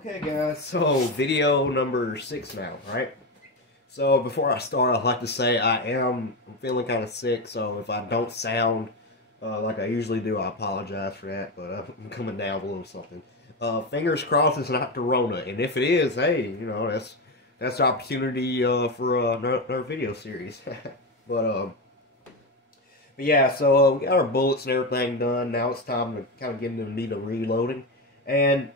Okay guys, so video number 6 now, right? So before I start, I'd like to say I'm feeling kind of sick, so if I don't sound like I usually do, I apologize for that, but I'm coming down with a little something. Fingers crossed it's not Corona, and if it is, hey, you know, that's the opportunity for another video series. but yeah, so we got our bullets and everything done. Now it's time to kind of get into the meat of reloading. And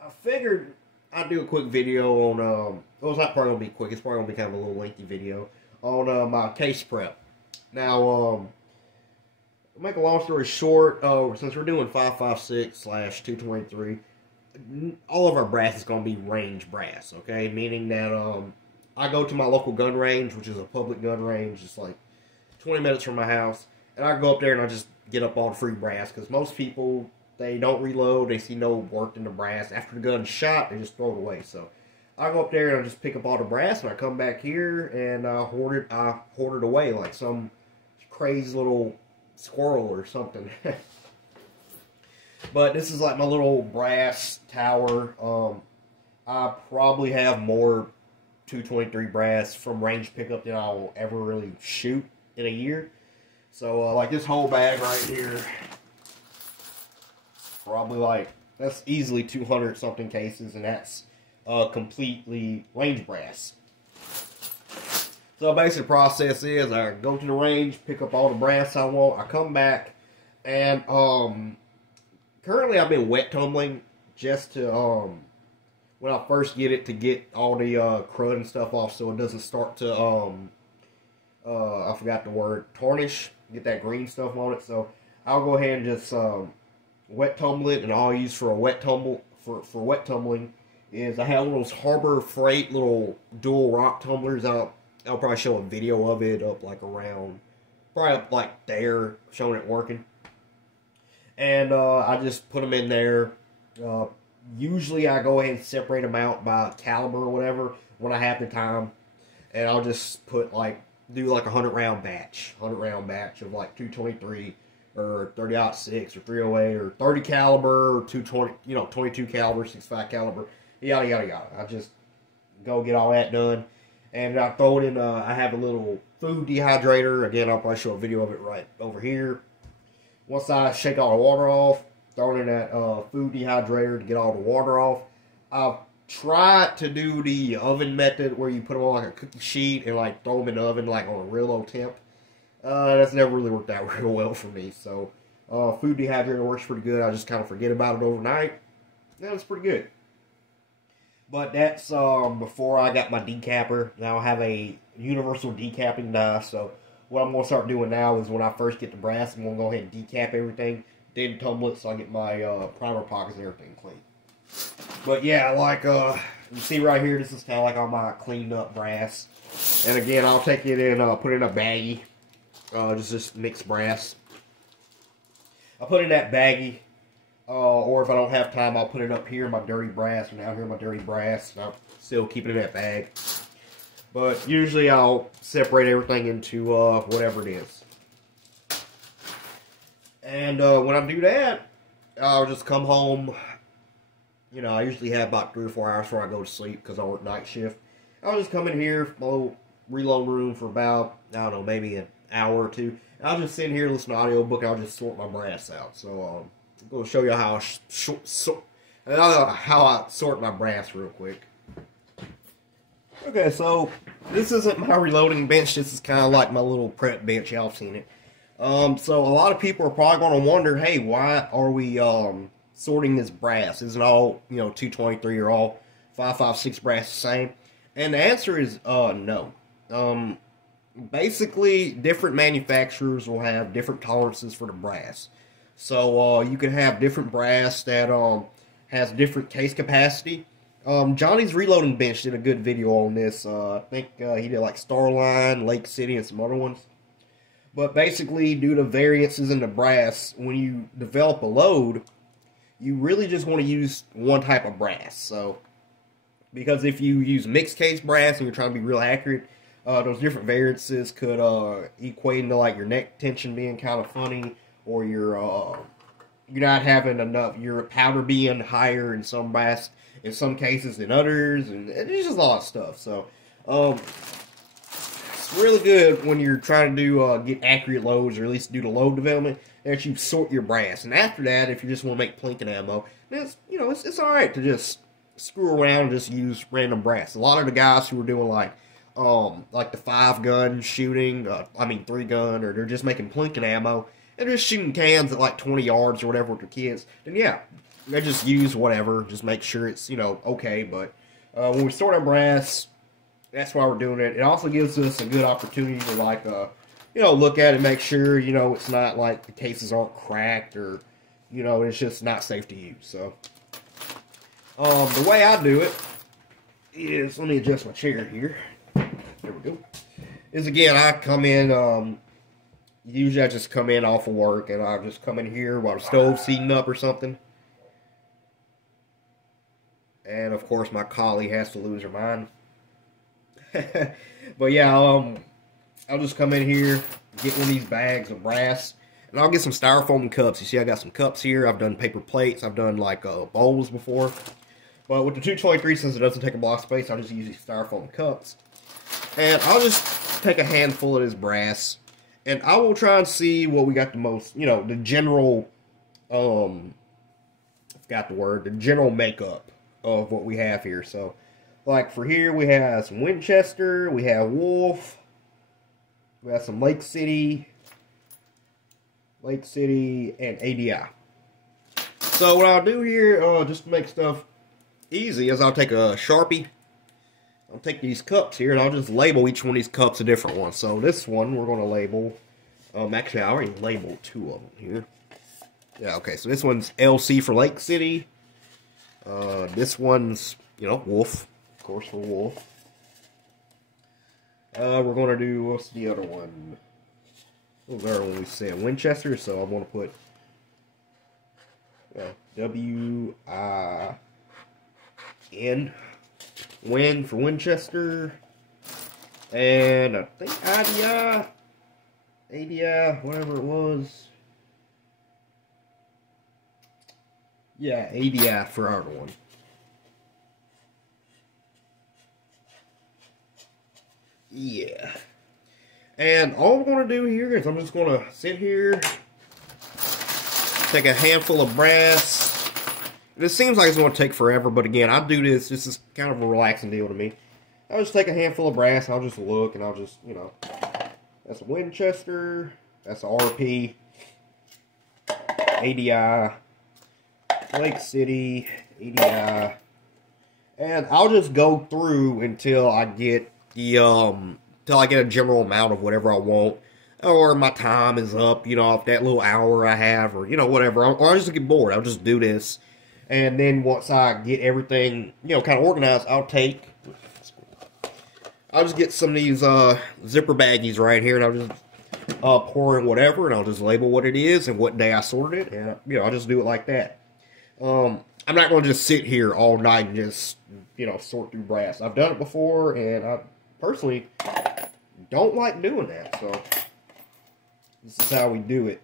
I figured I'd do a quick video on, well, it's not probably going to be quick, it's probably going to be kind of a little lengthy video on my case prep. Now, to make a long story short, since we're doing 5.56/223, all of our brass is going to be range brass, okay? Meaning that I go to my local gun range, which is a public gun range, it's like 20 minutes from my house, and I go up there and I just get up all the free brass, because most people, they don't reload, they see no work in the brass. After the gun's shot, they just throw it away. So I go up there and I just pick up all the brass, and I come back here and I hoard it away like some crazy little squirrel or something. But this is like my little brass tower. I probably have more 223 brass from range pickup than I'll ever really shoot in a year. So like this whole bag right here, probably like, that's easily 200 something cases, and that's completely range brass. So basically the process is I go to the range, pick up all the brass I want, I come back, and currently I've been wet tumbling just to, when I first get it, to get all the crud and stuff off so it doesn't start to, I forgot the word, tarnish, get that green stuff on it. So I'll go ahead and just wet tumble it, and all I use for a wet tumble for wet tumbling is I have one of those Harbor Freight little dual rock tumblers. I'll probably show a video of it up like around, probably up like there, showing it working. And I just put them in there. Usually I go ahead and separate them out by caliber or whatever when I have the time, and I'll just put like, do like a 100 round batch of like 223 or 30-06 or 308 or 30 caliber or 220, you know, 22 caliber, 65 caliber, yada yada yada. I just go get all that done, and I throw it in. I have a little food dehydrator. Again, I'll probably show a video of it right over here. Once I shake all the water off, throw it in that food dehydrator to get all the water off. I've tried to do the oven method where you put them on like a cookie sheet and like throw them in the oven like on a real low temp. That's never really worked out real well for me. So, food dehydrator works pretty good. I just kind of forget about it overnight. Yeah, it's pretty good. But that's before I got my decapper. Now I have a Universal Decapping Die. So, what I'm going to start doing now is when I first get the brass, I'm going to go ahead and decap everything, then tumble it so I get my primer pockets and everything clean. But yeah, like you see right here, this is kind of like all my cleaned up brass. And again, I'll take it and put it in a baggie. Just mixed brass. I'll put it in that baggie, or if I don't have time, I'll put it up here in my dirty brass, and down here in my dirty brass, and I'll still keep it in that bag. But usually I'll separate everything into whatever it is. And when I do that, I'll just come home. You know, I usually have about 3 or 4 hours before I go to sleep because I work night shift. I'll just come in here, my little reload room, for about, I don't know, maybe an hour or two. And I'll just sit in here, listen to an audiobook, and I'll just sort my brass out. So, I'm going to show you how I sort my brass real quick. Okay, so this isn't my reloading bench. This is kind of like my little prep bench. Y'all have seen it. So a lot of people are probably going to wonder, hey, why are we sorting this brass? Isn't all, you know, 223 or all 5.56 brass the same? And the answer is no. Basically, different manufacturers will have different tolerances for the brass. So you can have different brass that has different case capacity. Johnny's Reloading Bench did a good video on this. I think he did like Starline, Lake City, and some other ones. But basically, due to variances in the brass, when you develop a load, you really just want to use one type of brass. So, because if you use mixed case brass and you're trying to be real accurate, those different variances could equate into like your neck tension being kind of funny, or your you're not having enough, your powder being higher in some brass, in some cases than others, and it's just a lot of stuff. So, it's really good when you're trying to do get accurate loads, or at least do the load development, that you sort your brass. And after that, if you just want to make plinking ammo, it's, you know, it's all right to just screw around and just use random brass. A lot of the guys who are doing like the 5-gun shooting, 3-gun, or they're just making plinking ammo, and they're just shooting cans at like 20 yards or whatever with their kids, then yeah, they just use whatever, just make sure it's, you know, okay. But when we sort our brass, that's why we're doing it. It also gives us a good opportunity to, like, you know, look at it, make sure, you know, it's not like the cases aren't cracked, or, you know, it's just not safe to use. So, the way I do it is, let me adjust my chair here. There we go. Is, again, I come in, usually I just come in off of work, and I just come in here while the stove's heating up or something. And, of course, my collie has to lose her mind. But yeah, I'll just come in here, get one of these bags of brass, and I'll get some styrofoam cups. You see, I got some cups here. I've done paper plates. I've done like bowls before. But with the 223, since it doesn't take a block of space, I'll just use these styrofoam cups. And I'll just take a handful of this brass, and I will try and see what we got the most, you know, the general, I forgot the word, the general makeup of what we have here. So, like for here, we have some Winchester, we have Wolf, we have some Lake City, and ADI. So what I'll do here, just to make stuff easy, is I'll take a Sharpie. I'll take these cups here, and I'll just label each one of these cups a different one. So this one, we're going to label, actually I already labeled 2 of them here. Yeah, okay, so this one's LC for Lake City. This one's, you know, Wolf. Of course, for Wolf. We're going to do, what's the other one? What was the other one we said? Winchester, so I'm going to put W-I-N. Win for Winchester. And I think ADI, whatever it was. Yeah, ADI for our other one. Yeah. And all I'm going to do here is I'm just going to sit here, take a handful of brass. It seems like it's going to take forever, but again, I do this. This is kind of a relaxing deal to me. I'll just take a handful of brass, I'll just look, and I'll just, you know, that's a Winchester, that's a RP, ADI, Lake City, ADI, and I'll just go through until I get the, till I get a general amount of whatever I want, or my time is up, you know, if that little hour I have, or, you know, whatever, or I just get bored, I'll just do this, and then once I get everything, you know, kind of organized, I'll just get some of these, zipper baggies right here, and I'll just, pour in whatever, and I'll just label what it is, and what day I sorted it, and, you know, I'll just do it like that. I'm not going to just sit here all night and just, you know, sort through brass. I've done it before, and I personally don't like doing that, so this is how we do it.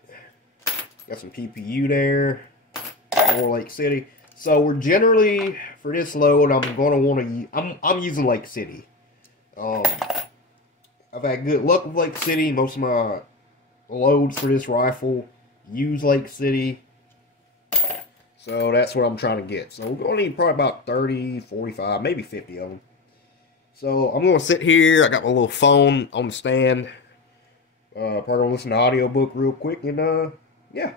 Got some PPU there, more Lake City. So we're generally, for this load, I'm going to want to, I'm using Lake City. I've had good luck with Lake City. Most of my loads for this rifle use Lake City. So that's what I'm trying to get. So we're going to need probably about 30, 45, maybe 50 of them. So I'm going to sit here. I got my little phone on the stand. Probably going to listen to an audiobook real quick. And, yeah.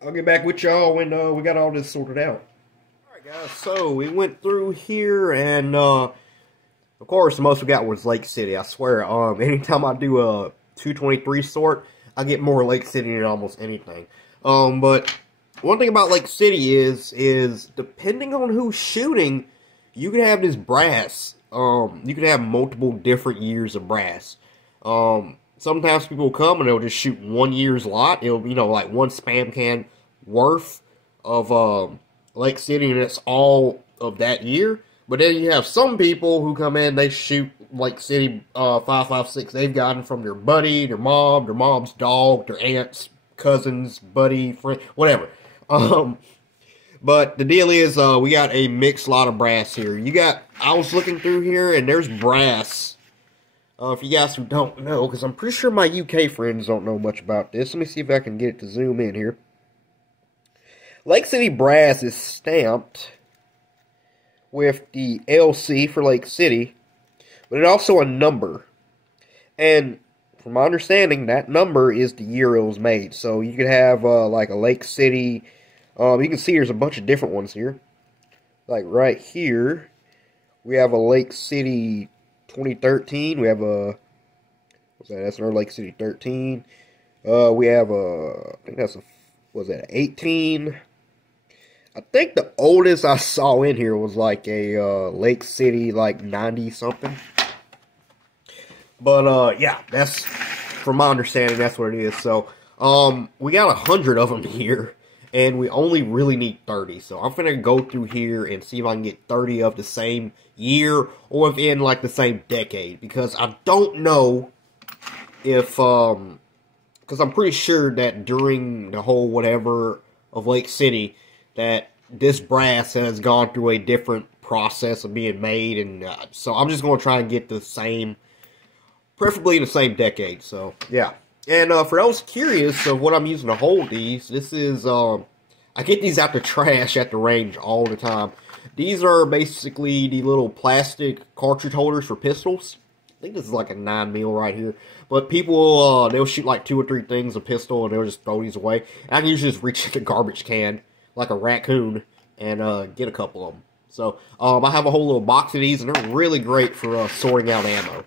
I'll get back with y'all when we got all this sorted out. Alright, guys. So we went through here. And, of course, the most we got was Lake City. I swear, anytime I do a 223 sort, I get more Lake City than almost anything. But one thing about Lake City is depending on who's shooting, you can have this brass. You can have multiple different years of brass. Sometimes people come and they'll just shoot 1 year's lot. It'll be, you know, like one spam can worth of Lake City, and it's all of that year. But then you have some people who come in, they shoot Lake City 5.56. They've gotten from their buddy, their mom, their mom's dog, their aunt's cousins, buddy, friend, whatever. But the deal is, we got a mixed lot of brass here. I was looking through here, and there's brass. For you guys who don't know, because I'm pretty sure my UK friends don't know much about this. Let me see if I can get it to zoom in here. Lake City brass is stamped with the LC for Lake City, but it's also a number. And from my understanding, that number is the year it was made. So you could have like a Lake City. You can see there's a bunch of different ones here. Like right here, we have a Lake City 2013. We have a, what's that? That's another Lake City 13. We have a, I think that's a, was that 18? I think the oldest I saw in here was like a Lake City like 90 something. But yeah, that's, from my understanding, that's what it is. So we got 100 of them here. And we only really need 30. So I'm going to go through here and see if I can get 30 of the same year or within like the same decade. Because I don't know if, because I'm pretty sure that during the whole whatever of Lake City, that this brass has gone through a different process of being made. And so I'm just going to try and get the same, preferably in the same decade. So yeah. And for those curious of what I'm using to hold these, this is, I get these out the trash at the range all the time. These are basically the little plastic cartridge holders for pistols. I think this is like a 9mm right here. But people, they'll shoot like 2 or 3 things a pistol and they'll just throw these away. And I can usually just reach in the garbage can like a raccoon and get a couple of them. So I have a whole little box of these and they're really great for sorting out ammo.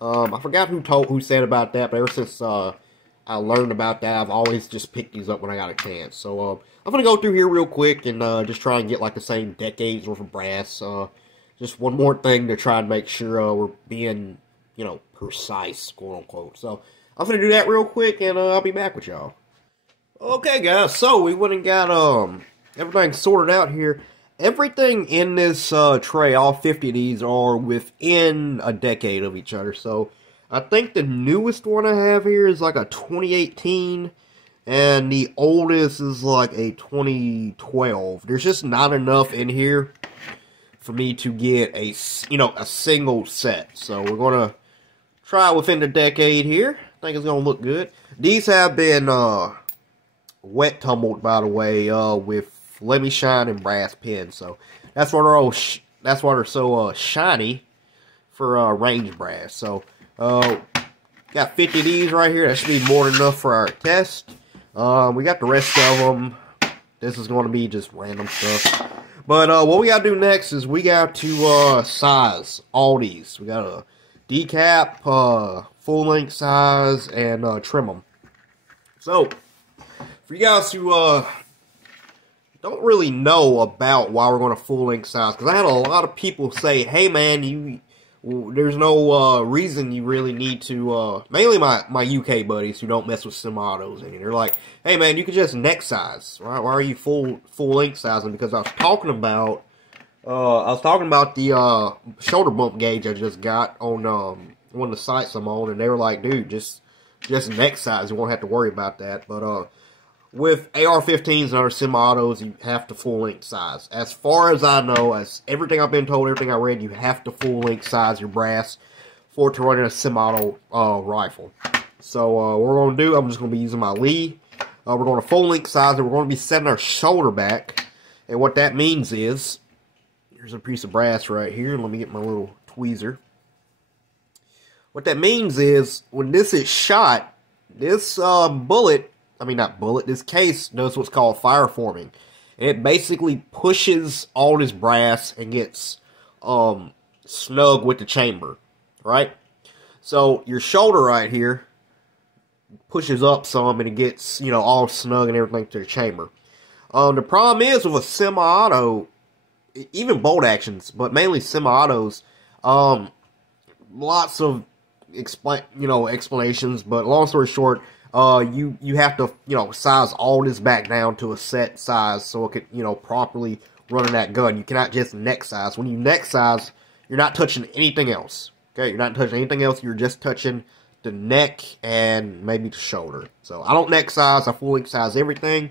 I forgot who said about that, but ever since I learned about that, I've always just picked these up when I got a chance. So I'm going to go through here real quick and just try and get like the same decades worth of brass. Just one more thing to try and make sure we're being, you know, precise, quote unquote. So I'm going to do that real quick and I'll be back with y'all. Okay guys, so we went and got everything sorted out here. Everything in this tray, all 50 of these, are within a decade of each other. So, I think the newest one I have here is like a 2018, and the oldest is like a 2012. There's just not enough in here for me to get a, you know, a single set. So, we're going to try within the decade here. I think it's going to look good. These have been wet tumbled, by the way, with Let Me Shine and brass pins. So that's why they're so shiny for range brass. So got 50 of these right here. That should be more than enough for our test. We got the rest of them. This is going to be just random stuff. But what we got to do next is we got to size all these. We got to decap, full length size, and trim them. So for you guys who don't really know about why we're going to full length size, because I had a lot of people say, hey man, there's no reason you really need to, mainly my UK buddies who don't mess with semi-autos, and they're like, hey man, you could just neck size, right? Why are you full length sizing? Because I was talking about the shoulder bump gauge I just got on one of the sites I'm on, and they were like, dude, just neck size, you won't have to worry about that. But with AR-15s and other semi-autos, you have to full-length size. As far as I know, as everything I've been told, everything I read, you have to full-length size your brass for it to run in a semi-auto rifle. So, what we're going to do, I'm just going to be using my Lee. We're going to full-length size it. We're going to be setting our shoulder back. And what that means is, here's a piece of brass right here. Let me get my little tweezer. What that means is, when this is shot, this this case does what's called fire forming. And it basically pushes all this brass and gets snug with the chamber, right? So your shoulder right here pushes up some and it gets, you know, all snug and everything to the chamber. The problem is with a semi-auto, even bolt actions, but mainly semi-autos, lots of explanations, but long story short, you have to, you know, size all this back down to a set size so it could, you know, properly run in that gun. You cannot just neck size. When you neck size, you're not touching anything else. Okay, you're not touching anything else. You're just touching the neck, and maybe the shoulder. So I don't neck size, I full length size everything.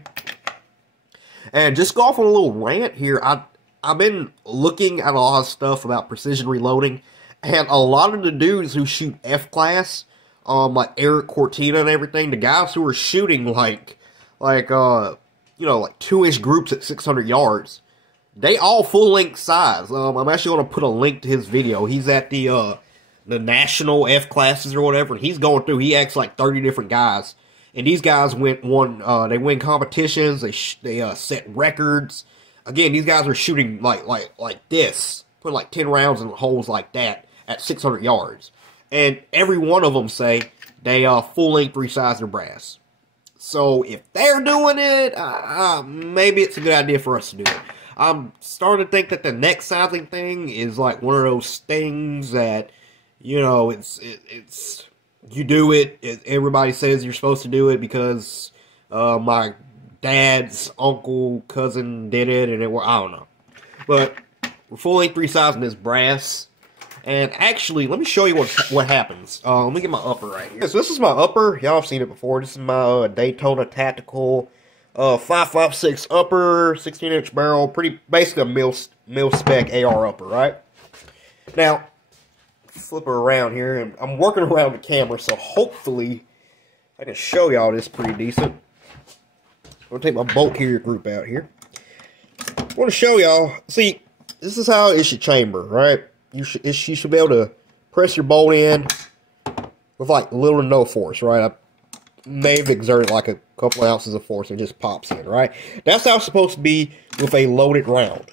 And just go off on a little rant here. I've been looking at a lot of stuff about precision reloading, and a lot of the dudes who shoot F-class, like Eric Cortina and everything, the guys who are shooting like 2-inch groups at 600 yards, they all full length size. I'm actually going to put a link to his video. He's at the national F classes or whatever, and he's going through. He acts like 30 different guys, and these guys they win competitions. They set records. Again, these guys are shooting like this, putting like 10 rounds in holes like that at 600 yards, and every one of them say they full length resize their brass. So if they're doing it, maybe it's a good idea for us to do it. I'm starting to think that the neck sizing thing is like one of those things that, you know, you do it. Everybody says you're supposed to do it because my dad's uncle, cousin did it, and I don't know. But we're full length resizing this brass. And actually, let me show you what happens. Let me get my upper right here. So this is my upper. Y'all have seen it before. This is my Daytona Tactical 5.56 upper, 16-inch barrel. Basically a mil spec AR upper, right? Now, flip her around here, and I'm working around the camera, so hopefully I can show y'all this pretty decent. I'm going to take my bolt carrier group out here. I want to show y'all, see, this is how it should chamber, right? You should be able to press your bolt in with like little to no force, right? I may have exerted like a couple ounces of force and it just pops in, right? That's how it's supposed to be with a loaded round.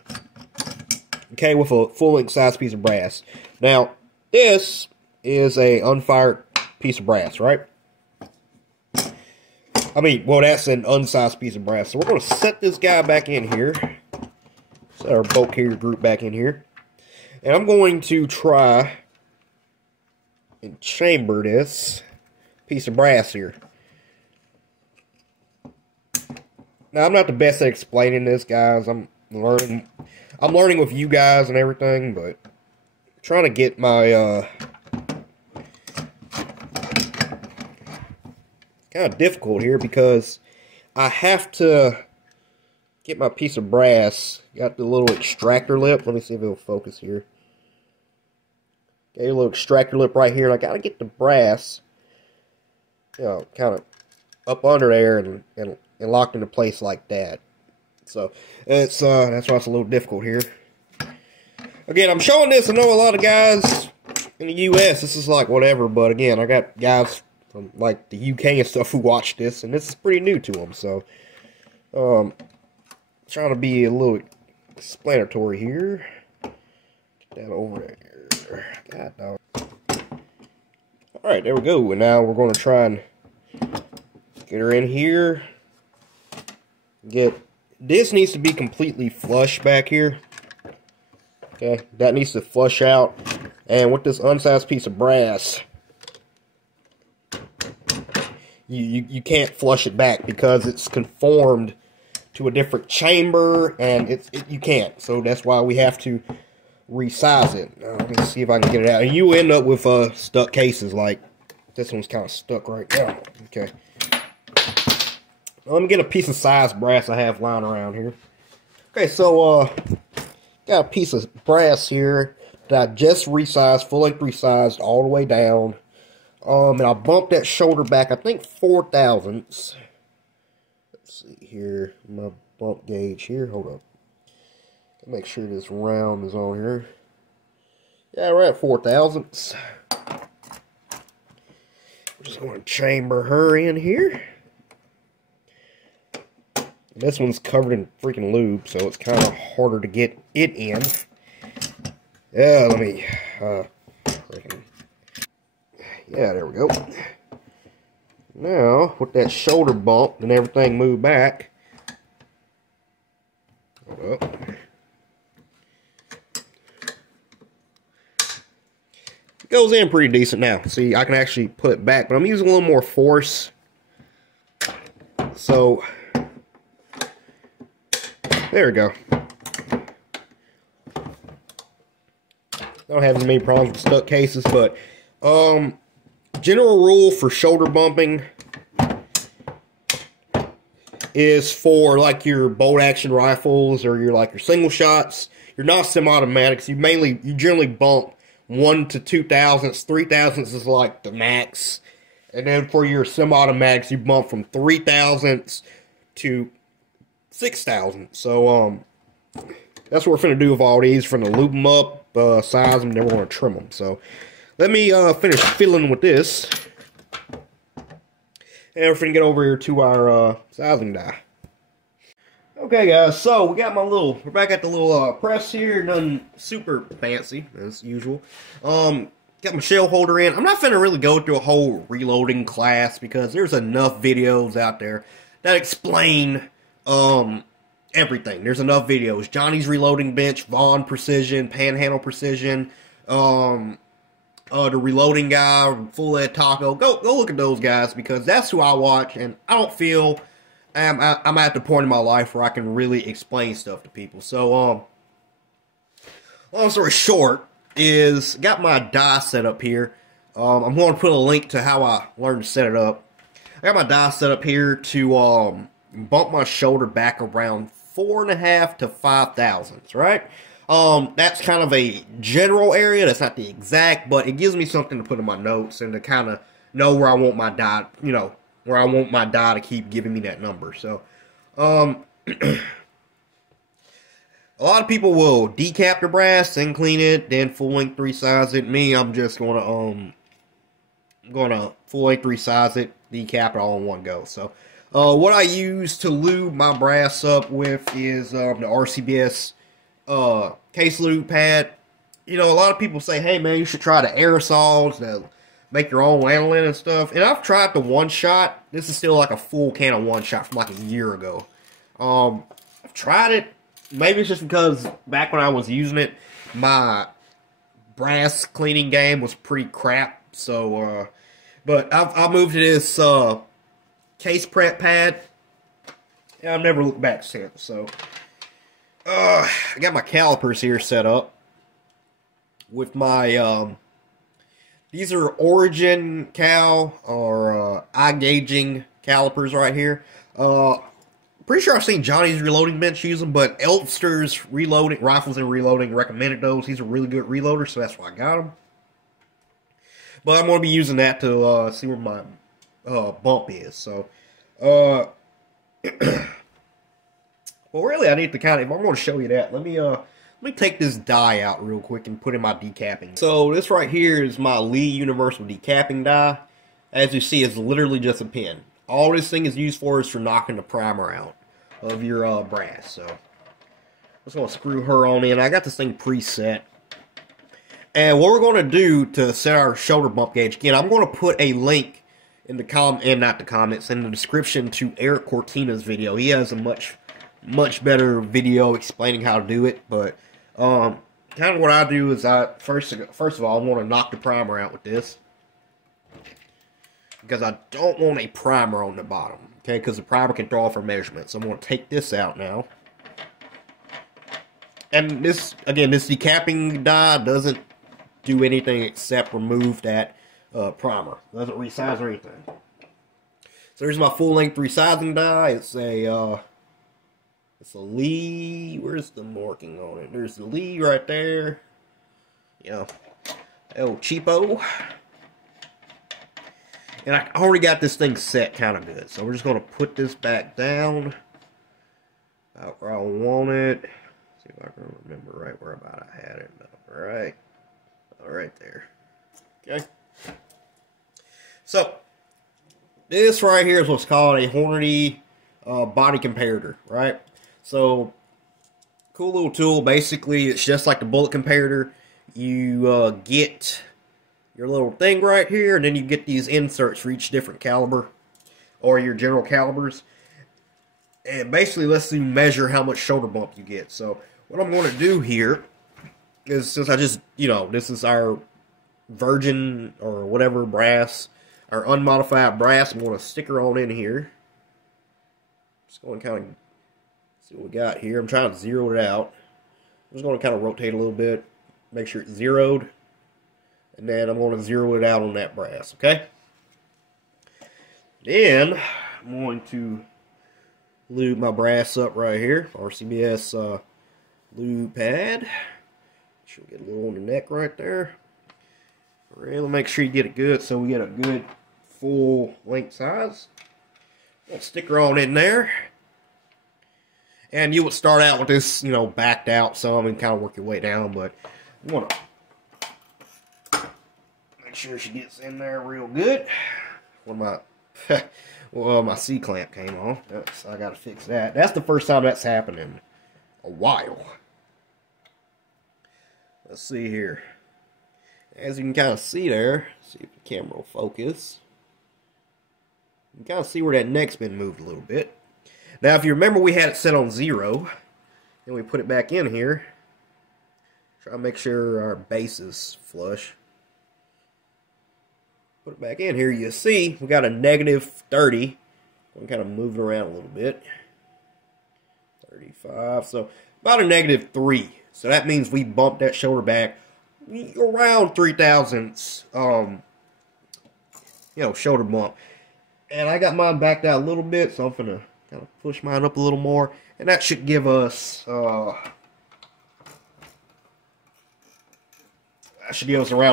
Okay, with a full-length size piece of brass. Now, this is a unfired piece of brass, right? I mean, well, that's an unsized piece of brass. So we're going to set this guy back in here. Set our bolt carrier group back in here. And I'm going to try and chamber this piece of brass here. Now, I'm not the best at explaining this, guys. I'm learning with you guys and everything, but I'm trying to get my kind of difficult here because I have to get my piece of brass. Got the little extractor lip. Let me see if it'll focus here. Got a little extractor lip right here, and I got to get the brass, you know, kind of up under there and locked into place like that. So it's that's why it's a little difficult here. Again, I'm showing this. I know a lot of guys in the U.S. this is like whatever, but again, I got guys from like the U.K. and stuff who watch this, and this is pretty new to them. So trying to be a little explanatory here. Get that over there. God dog. Alright, there we go. And now we're going to try and get her in here. This needs to be completely flush back here. Okay, that needs to flush out. And with this unsized piece of brass, you can't flush it back because it's conformed to a different chamber, and you can't. So that's why we have to resize it. Let me see if I can get it out. And you end up with stuck cases like this one's kind of stuck right now. Okay. Let me get a piece of size brass I have lying around here. Okay, so got a piece of brass here that I just resized, full length resized all the way down. And I bumped that shoulder back, I think 4 thousandths. Let's see here, my bump gauge here. Hold up. Make sure this round is on here. Yeah, we're at 4 thousandths. We're just going to chamber her in here. And this one's covered in freaking lube, so it's kind of harder to get it in. Yeah, let me yeah, there we go. Now, with that shoulder bump and everything moved back. Hold up. It goes in pretty decent now. See, I can actually put it back, but I'm using a little more force. So, there we go. Don't have as many problems with stuck cases, but general rule for shoulder bumping is for like your bolt action rifles or your single shots. Your not semi-automatics, you generally bump 1 to 2 thousandths. 3 thousandths is like the max. And then for your semi-automatics, you bump from 3 thousandths to 6 thousandths. So that's what we're finna do with all these. We're finna loop them up, size them, then we're gonna trim them. So let me finish fiddling with this. And we're finna get over here to our sizing die. Okay, guys, so we're back at the little press here. Nothing super fancy, as usual. Got my shell holder in. I'm not finna really go through a whole reloading class because there's enough videos out there that explain everything. There's enough videos. Johnny's reloading bench, Vaughn precision, Panhandle precision, the reloading guy, Full Ed Taco. Go look at those guys because that's who I watch, and I don't feel I'm at the point in my life where I can really explain stuff to people. So long story short is got my die set up here. I'm going to put a link to how I learned to set it up. I got my die set up here to bump my shoulder back around 4.5 to 5 thousandths, right? That's kind of a general area. That's not the exact, but it gives me something to put in my notes and to kind of know where I want my die, where I want my die to keep giving me that number. So, a lot of people will decap the brass, then clean it, then full length resize it. Me, I'm just gonna full length resize it, decap it all in one go. So, what I use to lube my brass up with is the RCBS case lube pad. A lot of people say, hey man, you should try the aerosols to make your own lanolin and stuff. And I've tried the one shot. This is still like a full can of one shot from like a year ago. I've tried it. Maybe it's just because back when I was using it, my brass cleaning game was pretty crap. So, but I moved to this case prep pad, and I've never looked back since. So, I got my calipers here set up with my these are Origin cal or eye gauging calipers right here. Pretty sure I've seen Johnny's reloading bench use them, but Elster's reloading rifles and reloading recommended those. These are really good reloaders, so that's why I got them. But I'm going to be using that to see where my bump is. So, well, really, I need to kind of. If I'm going to show you that, let me take this die out real quick and put in my decapping. So this right here is my Lee Universal Decapping Die. As you see, it's literally just a pin. All this thing is used for is for knocking the primer out of your brass. So I'm just going to screw her on in. I got this thing preset. And what we're going to do to set our shoulder bump gauge, again, I'm going to put a link in the in the description to Eric Cortina's video. He has a much better video explaining how to do it. But kind of what I do is first of all, I want to knock the primer out with this, because I don't want a primer on the bottom, okay, because the primer can throw off our measurements. So I'm going to take this out now. And this, again, this decapping die doesn't do anything except remove that primer. It doesn't resize or anything. So here's my full-length resizing die. It's a Lee. Where's the marking on it? There's the Lee right there. El Cheapo. And I already got this thing set kind of good. So we're just going to put this back down about where I want it. See if I can remember right where about I had it. Alright. Alright there. Okay. So, this right here is what's called a Hornady body comparator, right? So, cool little tool. Basically, it's just like the bullet comparator. You get your little thing right here, and then you get these inserts for each different caliber, or your general calibers. And basically lets you measure how much shoulder bump you get. So, what I'm going to do here is, since I just, this is our virgin or whatever brass, our unmodified brass, I'm going to stick her on in here. Just going to kind of see what we got here. I'm trying to zero it out. I'm just going to kind of rotate a little bit, make sure it's zeroed. And then I'm going to zero it out on that brass, okay? Then I'm going to lube my brass up right here. RCBS lube pad. Should get a little on the neck right there. Really make sure you get it good so we get a good full length size. Got a sticker on in there. And you would start out with this, you know, backed out some and kind of work your way down, but you want to make sure she gets in there real good. When my C-clamp came on. I got to fix that. That's the first time that's happened in a while. Let's see here. As you can kind of see there, see if the camera will focus. You can kind of see where that neck's been moved a little bit. Now, if you remember, we had it set on 0. Then we put it back in here. Try to make sure our base is flush. Put it back in here. You see, we got a -30. I'm kind of moving around a little bit. 35. So, about a -3. So, that means we bumped that shoulder back around 3 thousandths, you know, shoulder bump. And I got mine backed out a little bit, so I'm going to kind of push mine up a little more, and that should give us around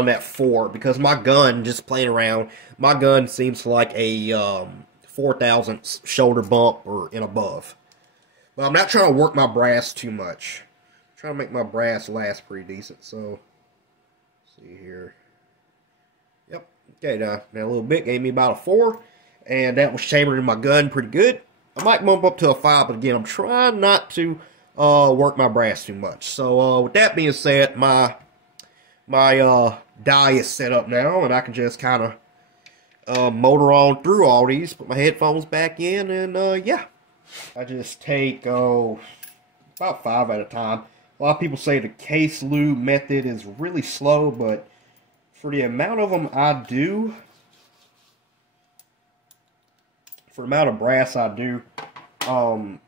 that 4, because my gun, just playing around, my gun seems like a 4 thousandths shoulder bump or and above. But I'm not trying to work my brass too much. I'm trying to make my brass last pretty decent. So, see here. Yep. Okay, now a little bit gave me about a 4, and that was chambered in my gun pretty good. I might bump up to a 5, but again, I'm trying not to work my brass too much. So, with that being said, my die is set up now, and I can just kind of motor on through all these, put my headphones back in, and yeah. I just take about 5 at a time. A lot of people say the case lube method is really slow, but for the amount of them I do, for the amount of brass I do, I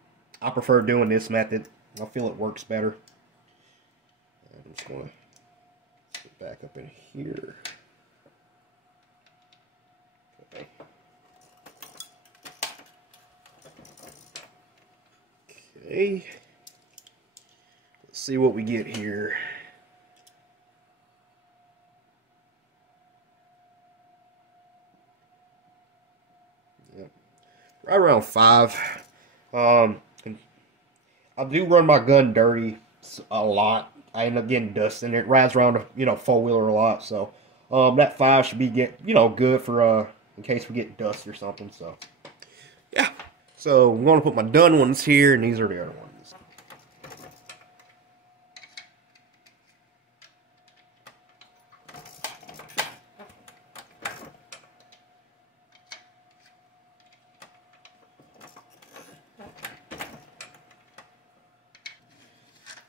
prefer doing this method. I feel it works better. I'm just going to get back up in here. Okay. Okay. Let's see what we get here. Yep. Right around 5. I do run my gun dirty a lot. I end up getting dust in it. It rides around a, you know, 4-wheeler a lot, so that 5 should be good for in case we get dust or something. So yeah. So I'm going to put my done ones here, and these are the other ones.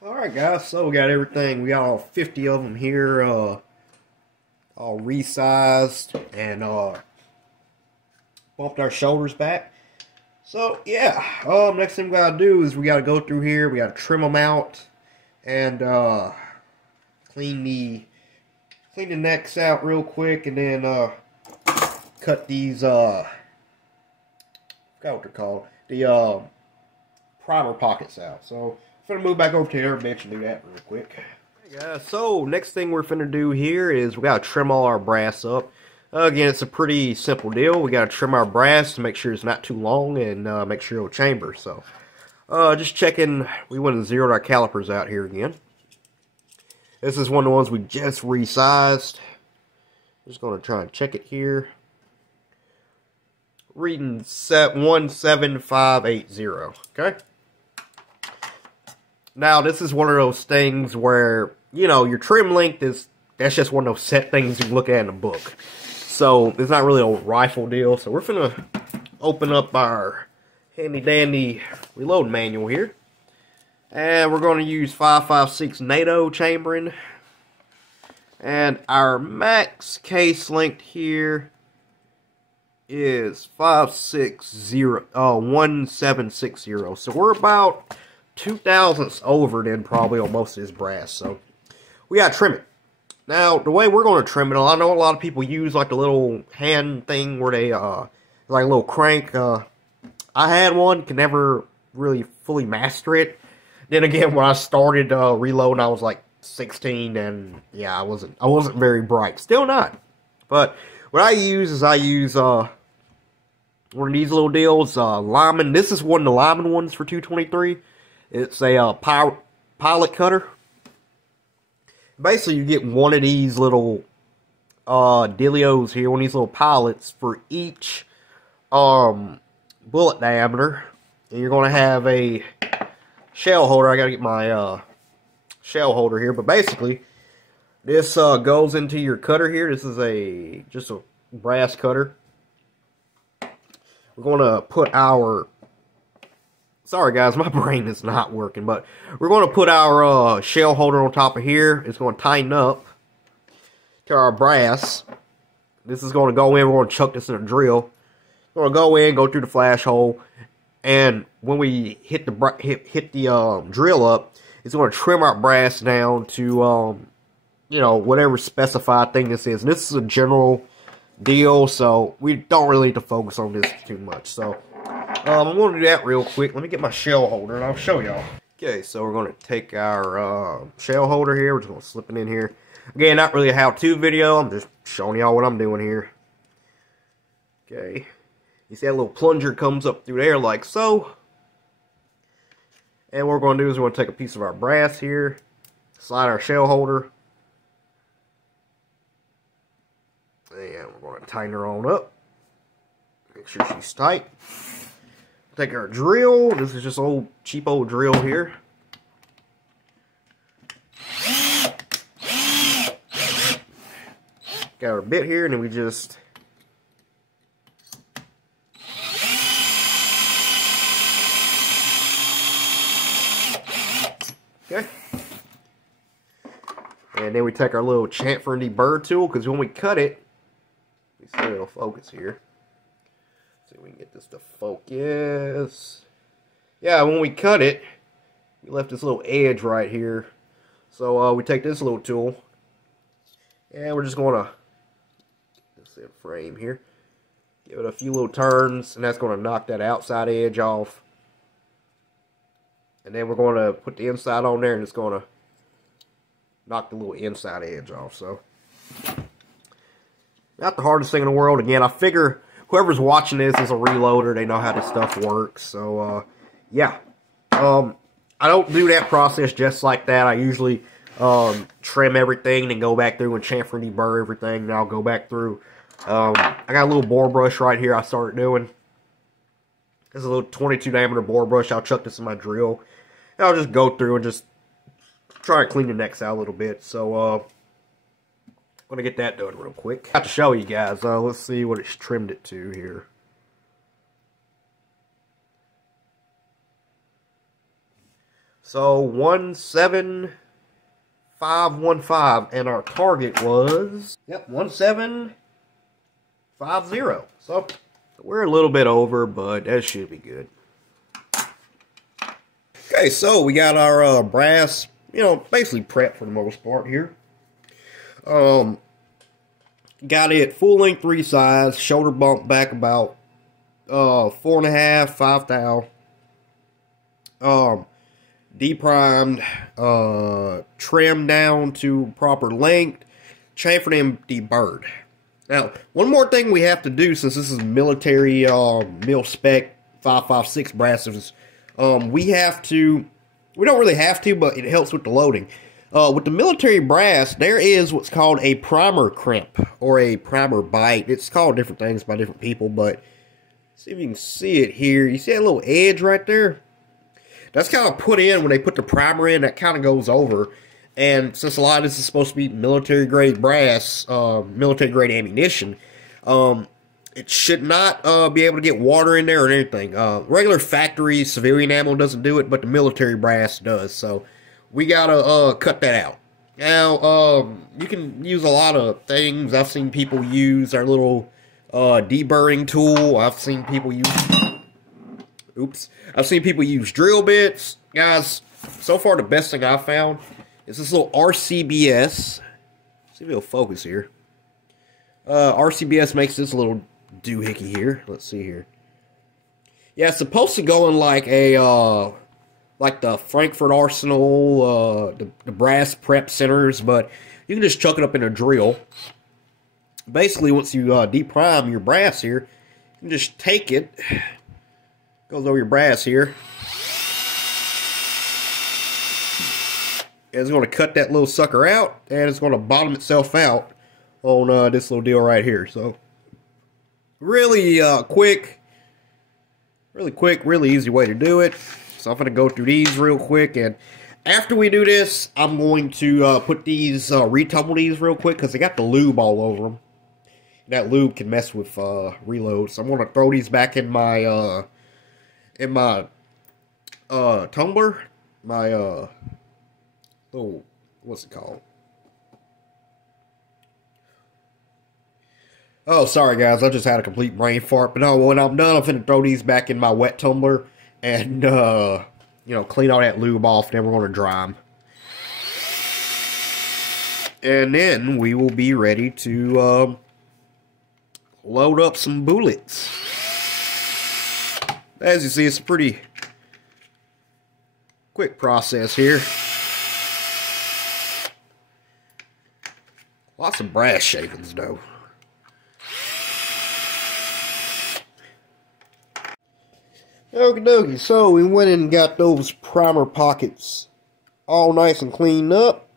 Alright guys, so we got everything. We got all 50 of them here, all resized, and bumped our shoulders back. So yeah, next thing we gotta do is we gotta go through here, we gotta trim them out, and clean the necks out real quick, and then cut these, I forgot what they're called, the primer pockets out. So I'm gonna move back over to the air bench and do that real quick. Hey guys, so next thing we're finna do here is we gotta trim all our brass up. Again, it's a pretty simple deal. We gotta trim our brass to make sure it's not too long and make sure it'll chamber. So, just checking. We went and zeroed our calipers out here again. This is one of the ones we just resized. Just gonna try and check it here. Reading 17580. Okay. Now, this is one of those things where, you know, your trim length that's just one of those set things you look at in a book. So, it's not really a rifle deal. So, we're finna open up our handy-dandy reload manual here. And we're going to use 5.56 NATO chambering. And our max case length here is 1760. So, we're about 2 thousandths over then probably on most of this brass. So we gotta trim it. Now, the way we're going to trim it, I know a lot of people use like the little hand thing where they, like a little crank. I had one, could never really fully master it. Then again, when I started reloading, I was like 16, and yeah, I wasn't very bright. Still not. But what I use is one of these little deals, Lyman. This is one of the Lyman ones for 223. It's a pilot cutter. Basically, you get one of these little dealios here, one of these little pilots for each bullet diameter. And you're going to have a shell holder. I got to get my shell holder here. But basically, this goes into your cutter here. This is just a brass cutter. We're going to put our... Sorry guys, my brain is not working, but we're going to put our shell holder on top of here. It's going to tighten up to our brass. This is going to go in. We're going to chuck this in a drill. We're going to go in, go through the flash hole, and when we hit the drill up, it's going to trim our brass down to you know, whatever specified thing this is. And this is a general deal, so we don't really need to focus on this too much. So I'm going to do that real quick. Let me get my shell holder and I'll show y'all. Okay, so we're going to take our shell holder here. We're just going to slip it in here. Again, not really a how-to video. I'm just showing y'all what I'm doing here. Okay. You see that little plunger comes up through there like so. And what we're going to do is we're going to take a piece of our brass here. Slide our shell holder. And we're going to tighten her on up. Make sure she's tight. Take our drill. This is just old cheap old drill here. Got our bit here, and then we just okay. And then we take our little chamfer and deburr tool, because when we cut it, we see it'll focus here. See if we can get this to focus. Yeah, when we cut it, we left this little edge right here. So we take this little tool, and we're just going to get this in frame here. Give it a few little turns, and that's going to knock that outside edge off. And then we're going to put the inside on there, and it's going to knock the little inside edge off. So, not the hardest thing in the world. Again, I figure whoever's watching this is a reloader. They know how this stuff works. So, yeah. I don't do that process just like that. I usually trim everything and go back through and chamfer and deburr everything. And I'll go back through. I got a little bore brush right here I started doing. This is a little 22 diameter bore brush. I'll chuck this in my drill. And I'll just go through and just try and clean the necks out a little bit. So, I'm going to get that done real quick. I have to show you guys. Let's see what it's trimmed it to here. So, 17515, and our target was, yep, 1750. So, we're a little bit over, but that should be good. Okay, so we got our brass, you know, basically prepped for the most part here. Got it full length resize, shoulder bump back about 4.5, 5 thou. Deprimed, trimmed down to proper length, chamfered and deburred. Now, one more thing we have to do, since this is military mil spec 5.56 brasses, we don't really have to, but it helps with the loading. With the military brass, there is what's called a primer crimp, or a primer bite. It's called different things by different people, but see if you can see it here. You see that little edge right there? That's kind of put in when they put the primer in. That kind of goes over. And since a lot of this is supposed to be military-grade brass, military-grade ammunition, it should not be able to get water in there or anything. Regular factory civilian ammo doesn't do it, but the military brass does. So we gotta cut that out. Now, you can use a lot of things. I've seen people use our little deburring tool. I've seen people use... I've seen people use drill bits. Guys, so far the best thing I've found is this little RCBS. See if it'll focus here. RCBS makes this a little doohickey here. Let's see here. Yeah, it's supposed to go in like a like the Frankfurt Arsenal, the brass prep centers, but you can just chuck it up in a drill. Basically, once you deprime your brass here, you can just take it, goes over your brass here, and it's going to cut that little sucker out, and it's going to bottom itself out on this little deal right here. So, really quick, really easy way to do it. So I'm going to go through these real quick, and after we do this, I'm going to put these, retumble these real quick, because they got the lube all over them. That lube can mess with reload, so I'm going to throw these back in my tumbler, my little, what's it called? Oh, sorry guys, I just had a complete brain fart. But no, when I'm done, I'm finna throw these back in my wet tumbler and, you know, clean all that lube off. Then we're going to dry them. And then we will be ready to load up some bullets. As you see, it's a pretty quick process here. Lots of brass shavings, though. Okie dokie, so we went and got those primer pockets all nice and cleaned up.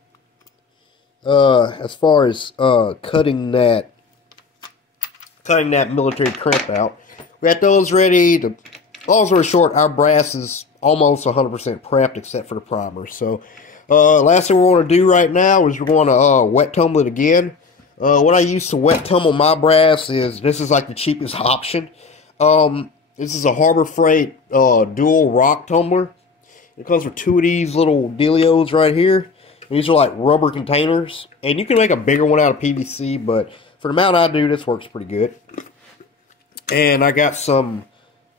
As far as cutting that military crimp out, we got those ready. Long story short, our brass is almost 100% prepped except for the primer. So, last thing we're going to do right now is we're going to wet tumble it again. What I use to wet tumble my brass is, this is like the cheapest option. This is a Harbor Freight dual rock tumbler. It comes with two of these little dealios right here. These are like rubber containers. And you can make a bigger one out of PVC, but for the amount I do, this works pretty good. And I got some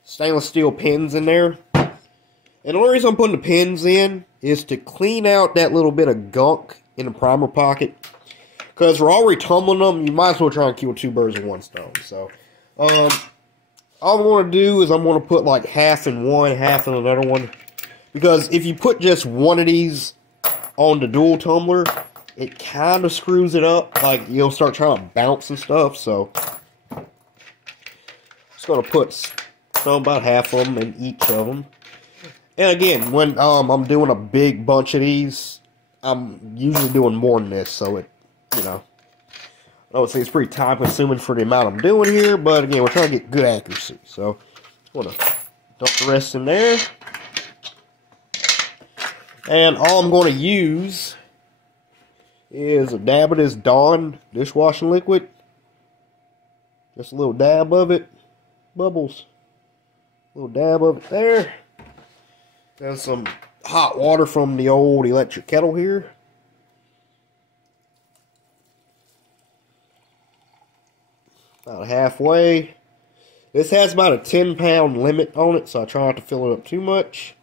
stainless steel pins in there. And the only reason I'm putting the pins in is to clean out that little bit of gunk in the primer pocket. Because we're already tumbling them, you might as well try and kill two birds with one stone. So, all I'm going to do is I'm going to put like half in one, half in another one. Because if you put just one of these on the dual tumbler, it kind of screws it up. Like, you'll start trying to bounce and stuff. So, just going to put about half of them in each of them. And again, when I'm doing a big bunch of these, I'm usually doing more than this. So, it, you know, I would say it's pretty time consuming for the amount I'm doing here, but again, we're trying to get good accuracy. So, I'm going to dump the rest in there. And all I'm going to use is a dab of this Dawn dishwashing liquid. Just a little dab of it. Bubbles. A little dab of it there. And some hot water from the old electric kettle here. About halfway. This has about a 10-pound limit on it, so I try not to fill it up too much.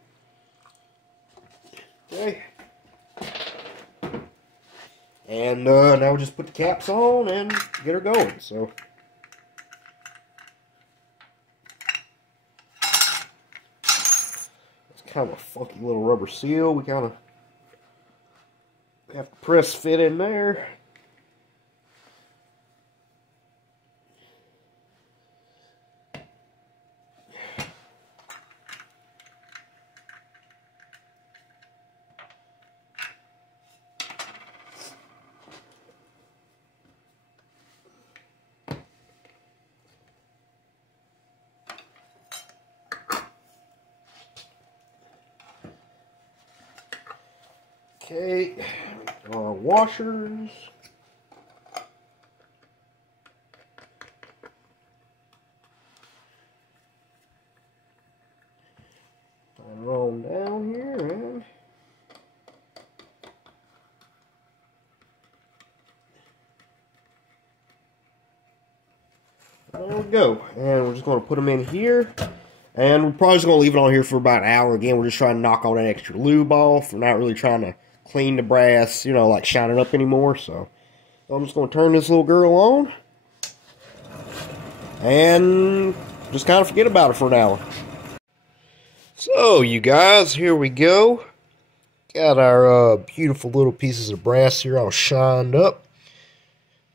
Okay. And now we'll just put the caps on and get her going. So, it's kind of a funky little rubber seal. We kind of have to press fit in there. Okay, our washers. And roll them down here and there we go. And we're just going to put them in here. And we're probably just going to leave it on here for about an hour. Again, we're just trying to knock all that extra lube off. We're not really trying to clean the brass, you know, like shine it up anymore. So, I'm just going to turn this little girl on and just kind of forget about it for an hour. So, you guys, here we go. Got our beautiful little pieces of brass here all shined up.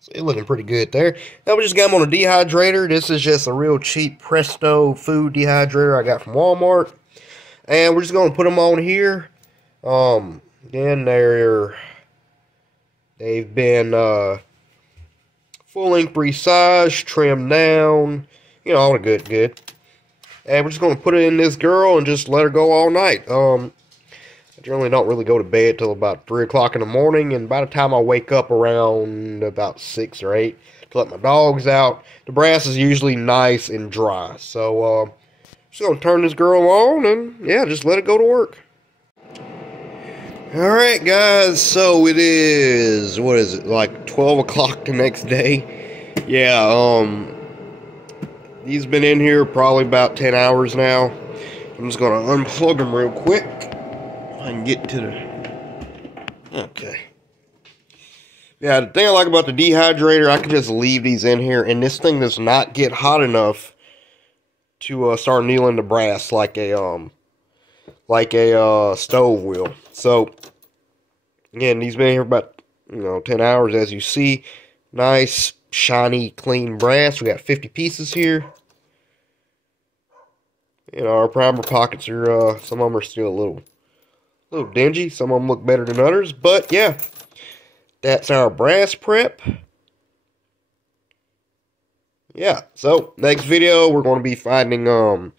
So, it's looking pretty good there. Now, we just got them on a dehydrator. This is just a real cheap Presto food dehydrator I got from Walmart. And we're just going to put them on here. Again, they've been full-length resized, trimmed down, you know, all the good. And we're just going to put it in this girl and just let her go all night. I generally don't really go to bed till about 3 o'clock in the morning, and by the time I wake up around about 6 or 8 to let my dogs out, the brass is usually nice and dry. So, just going to turn this girl on and, yeah, just let it go to work. Alright, guys, so it is, what is it, like 12 o'clock the next day? Yeah, he's been in here probably about 10 hours now. I'm just going to unplug him real quick. I can get to the... Okay. Yeah, the thing I like about the dehydrator, I can just leave these in here, and this thing does not get hot enough to start annealing the brass like a stove will. So, again, these been here about, 10 hours, as you see. Nice, shiny, clean brass. We got 50 pieces here. Our primer pockets are, some of them are still a little dingy. Some of them look better than others. But, yeah, that's our brass prep. Yeah, so, next video, we're going to be finding our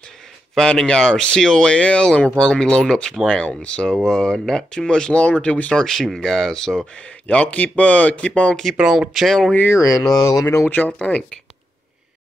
COL, and we're probably going to be loading up some rounds. So, not too much longer till we start shooting, guys. So, y'all keep on keeping on with the channel here, and let me know what y'all think.